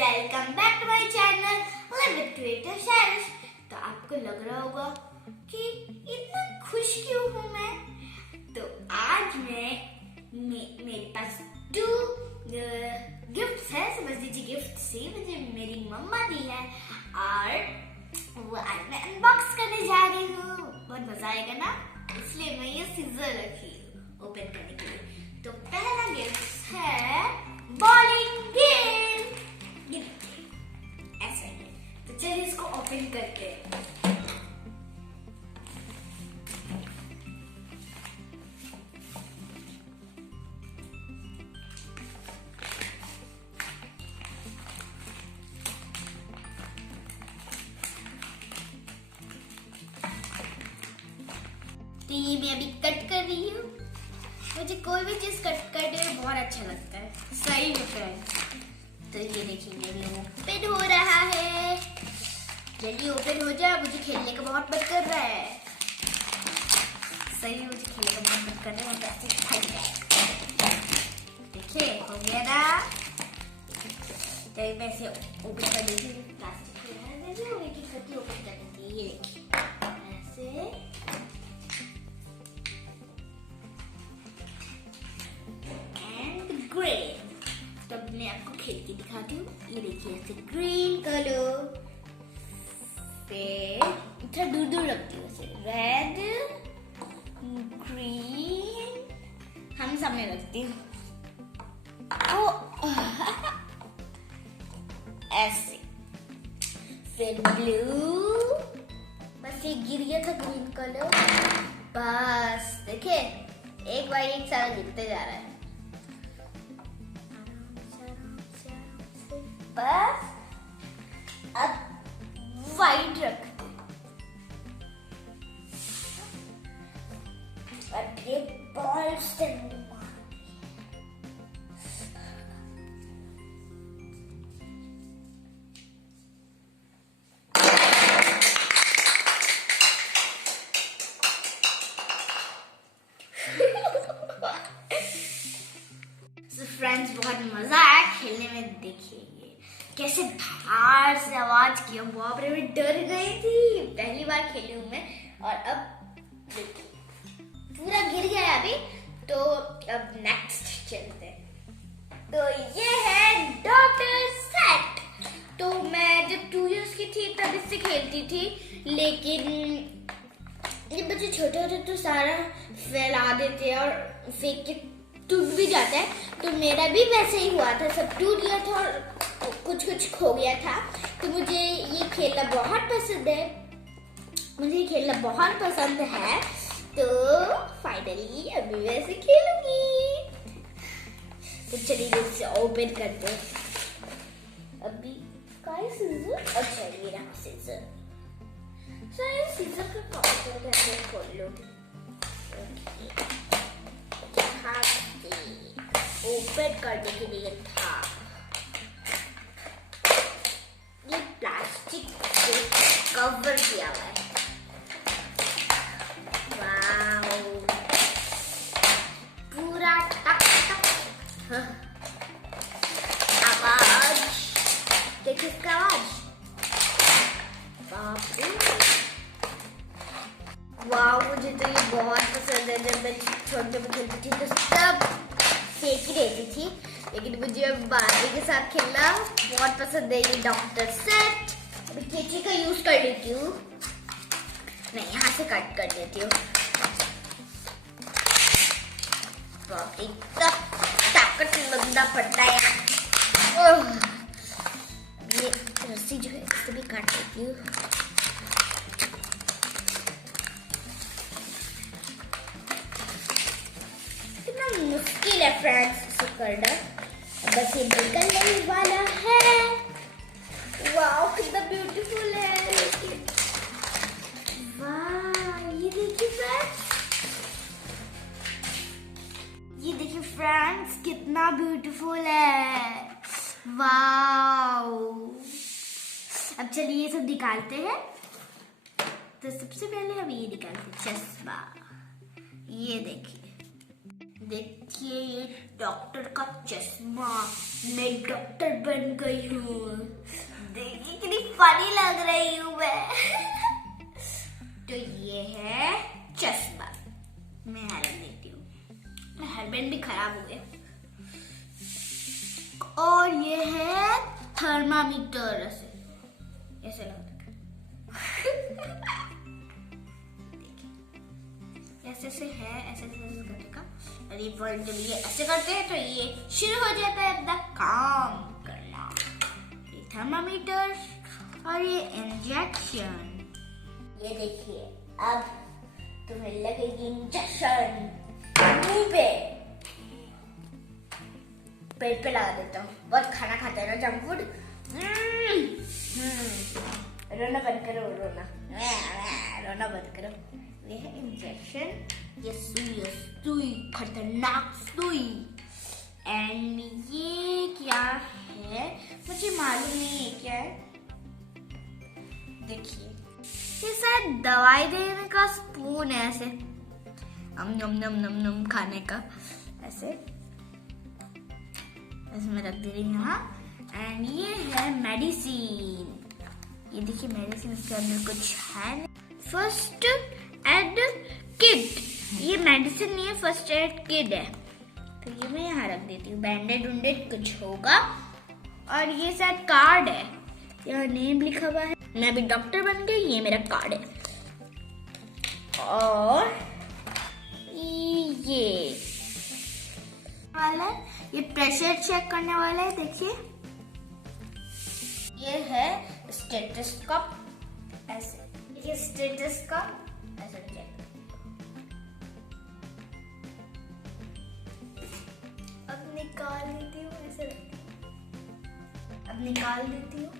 Welcome back to my channel live with creator Sherish. तो आपको लग रहा होगा कि इतना खुश क्यों हूँ मैं। तो आज मेरे पास दो गिफ्ट्स है, समझ लीजिए गिफ्ट से मुझे मेरी मम्मा दी है और वो आज मैं अनबॉक्स करने जा रही हूँ। बहुत मजा आएगा ना, इसलिए मैं ये सीजर रखी हूँ ओपन करने के लिए। तो पहला गिफ्ट है बॉलिंग गेम, ऐसा ही है। तो चलिए इसको ओपन करते हैं। तो ये मैं अभी कट कर रही हूँ। मुझे कोई भी चीज कट करने में बहुत अच्छा लगता है, सही में फ्रेंड्स। तो ये देखिए मेरी ओपन हो रहा है। जल्दी ओपन हो जाए, मुझे खेलने का बहुत मन कर रहा है। सही में मुझे खेलने का बहुत मन कर रहा है। ऐसे फट जाए, देखिए हो गया ना। तो मैं ऐसे ओपन कर देती हूँ, प्लास्टिक को ओपन कर देती है। ये देखिए ऐसे ग्रीन। तो अब मैं आपको खेल के दिखाती हूँ। ये देखिए ऐसे ग्रीन कलर, फिर थोड़ा दूर दूर रखती हूँ ऐसे रेड ग्रीन, हम सामने रखती हूँ ऐसे, फिर ब्लू। बस ये गिर गया था ग्रीन कलर, बस देखिए एक बार एक सारा गिरते जा रहा है। बस अब वाइट रख, अब ये बॉल से फ्रेंड्स बहुत मजा आया खेलने में। देखिए कैसे धार से आवाज किया, बाप रे मैं डर गई थी। पहली बार खेली हूँ मैं। और अब देखिए पूरा गिर गया है अभी। तो अब नेक्स्ट चलते हैं। तो ये है डॉटर सेट। तो मैं जब 2 years की थी तब इससे खेलती थी, लेकिन ये बच्चे छोटे होते तो सारा फैला देते और फेंक के टूट भी जाता है। तो मेरा भी वैसे ही हुआ था, सब टूट गया था और कुछ कुछ खो गया था। तो मुझे ये खेलना बहुत पसंद है, तो फाइनली अभी वैसे खेलूंगी। तो चलिए इसे ओपन करते हैं। अभी काय सीजर, अच्छा ये रहा सीजर। सर सीजर का काउंटर कैसे खोल लो। ओपन करने के लिए था ये प्लास्टिक से कवर किया हुआ है। वाओ पूरा टक टक आवाज, देखिए इसका आवाज। वाओ मुझे तो ये बहुत पसंद है। जब मैं छोटे में खेलती थी तो सब फेंक ही रहती थी, लेकिन मुझे अब बारबी के साथ खेलना बहुत पसंद है। ये डॉक्टर सेट अभी कैंची का यूज कर लेती हूँ, मैं यहाँ से कट कर देती हूँ। ताकत लगना पड़ता है। ये रस्सी जो है इससे भी काट देती हूँ। मुश्किल है फ्रेंड्स इसे करना, बस ये निकलने वाला है। वाओ कितना ब्यूटीफुल है। वाह ये देखिए फ्रेंड्स कितना ब्यूटीफुल है। वाओ अब चलिए ये सब निकालते हैं। तो सबसे पहले हम ये निकालते हैं चश्मा। ये देखिए देखिए ये डॉक्टर का चश्मा, मैं डॉक्टर बन गई हूँ। देखिए कितनी फनी लग रही हूँ मैं। तो ये है चश्मा, मैं हेयर देती हूँ, मेरा हेयरबैंड भी खराब हो गया। और ये है थर्मामीटर, ऐसे लगता है। ऐसे से है, ऐसे करने का। और ये पॉइंट जब ये ऐसे करते हैं तो ये शुरू हो जाता है अपना काम करना। ये थर्मामीटर और ये इंजेक्शन। ये देखिए अब तुम्हें लगेगी इंजेक्शन मुंह पे। पेट पे लगा देता हूँ, बहुत खाना खाता है ना जंक फूड। रोना बंद करो, रोना बंद करो। ये है इंजेक्शन, ये सुई, खतरनाक सुई। एंड ये क्या है मुझे मालूम नहीं है क्या है। देखिए ये शायद दवाई देने का स्पून है, ऐसे नम नम नम नम खाने का, ऐसे मैं रख दे रही हूँ यहाँ। एंड ये है मेडिसिन। ये देखिए मेडिसिन, इसके अंदर कुछ है। फर्स्ट एड किट, ये मेडिसिन नहीं है, फर्स्ट एड किट है। तो ये मैं यहाँ रख देती हूँ, बैंडेड उंडेड कुछ होगा। और ये शायद कार्ड है, यहाँ नेम लिखा हुआ है, मैं भी डॉक्टर बन गई, ये मेरा कार्ड है। और ये वाला, ये प्रेशर चेक करने वाला है। देखिए ये है स्टेथोस्कोप, ऐसे ये स्टेथोस्कोप ऐसे चेक। अब निकाल देती हूँ, ऐसे अब निकाल देती हूँ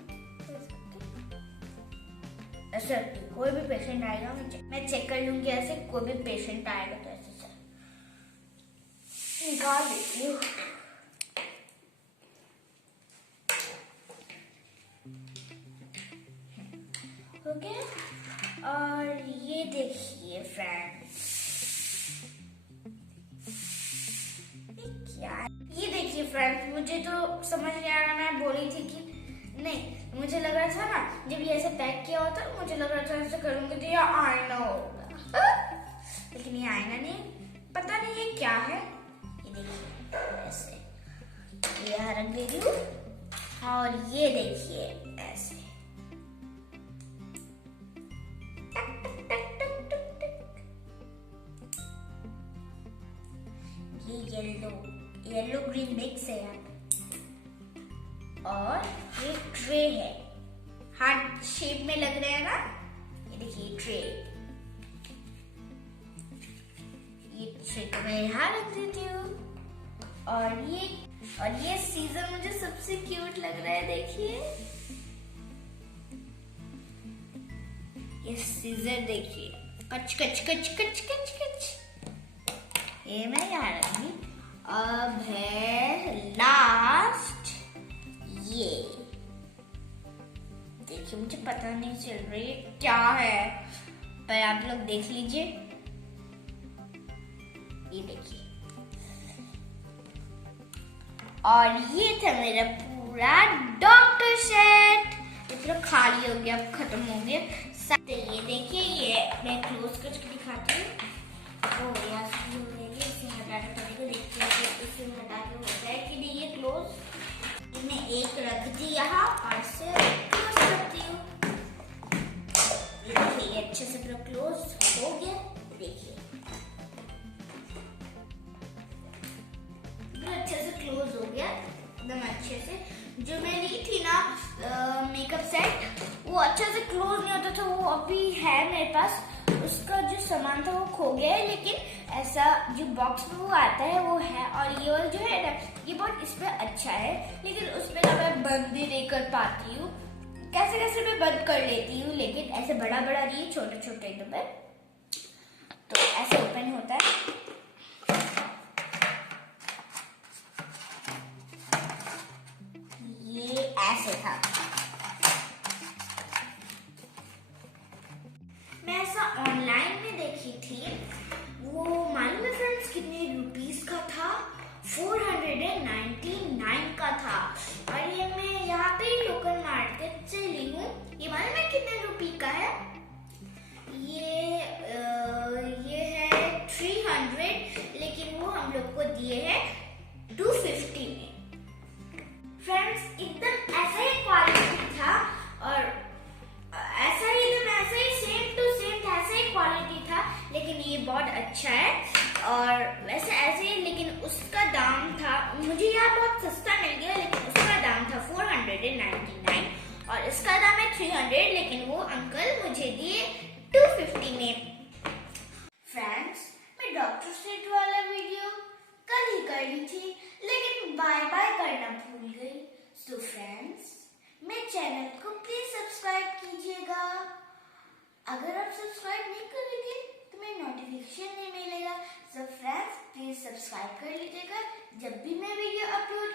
ऐसे। कोई भी पेशेंट आएगा मैं चेक कर लूंगी ऐसे। कोई भी पेशेंट आएगा तो ऐसे निकाल देती हूँ। ओके, और ये देखिए फ्रेंड्स, क्या ये देखिए फ्रेंड्स, मुझे तो समझ नहीं आ रहा। मैं बोली थी कि नहीं, मुझे लग रहा था ना जब ये ऐसे पैक किया होता, मुझे लग रहा था ऐसे करूंगी तो ये आईना होगा। लेकिन ये आईना नहीं, पता नहीं ये क्या है। ये देखिए ऐसे, ये यहाँ रख दे रही हूँ। और ये देखिए ऐसे ये येलो ग्रीन मिक्स है यहाँ पे। और ये ट्रे है, हार्ट शेप में लग रहा है ना, ये देखिए ट्रे। ये ट्रे को मैं यहाँ रख देती हूँ। और ये सीजर मुझे सबसे क्यूट लग रहा है, देखिए ये सीजर देखिए, कच कच कच कच कच कच। ये मैं यहाँ रखूंगी। अब है लास्ट, ये देखिए, मुझे पता नहीं चल रही क्या है, पर आप लोग देख लीजिए। ये देखिए, और ये था मेरा पूरा डॉक्टर सेट। ये पूरा खाली हो गया, अब खत्म हो गया। तो ये देखिए, ये मैं क्लोज करके दिखाती हूँ। तो यहाँ से हो गई, इसे हटाना पड़ेगा। देखते हैं इसे हटा के होता है कि नहीं। ये क्लोज मैं एक रख दी यहाँ और इसे क्लोज करती हूँ। देखिए ये अच्छे से पूरा क्लोज हो गया। देखिए अच्छे से क्लोज हो गया एकदम अच्छे से। जो मैं ली थी ना मेकअप सेट, वो अच्छे से क्लोज नहीं होता था, वो अभी है मेरे पास। उसका जो सामान था वो खो गया है, लेकिन ऐसा जो बॉक्स में वो आता है वो है। और ये वाला जो है ना, ये बहुत इस पे अच्छा है, लेकिन उस पे ना मैं बंद भी नहीं कर पाती हूँ। कैसे कैसे मैं बंद कर लेती हूँ, लेकिन ऐसे बड़ा बड़ा नहीं, छोटे छोटे डब्बे। तो ऐसे ओपन होता है। ये ऐसे था। मैं ऐसा ऑनलाइन में देखी थी, वो मालूम है फ्रेंड्स कितने रुपीस का यहाँ बहुत सस्ता मिल गया, लेकिन उसका दाम था 499 और इसका दाम है 300, लेकिन वो अंकल मुझे दिए 250 में। फ्रेंड्स, मैं डॉक्टर स्ट्रेट वाला वीडियो कल ही कर ली थी, लेकिन बाय बाय करना भूल गई। सो फ्रेंड्स, मेरे चैनल को प्लीज सब्सक्राइब कीजिएगा। अगर आप सब्सक्राइब नहीं करेंगे तो मैं नोटिफिकेशन नहीं मिलेगा। सो फ्रेंड्स, प्लीज सब्सक्राइब कर लीजिएगा जब भी मैं वीडियो अपलोड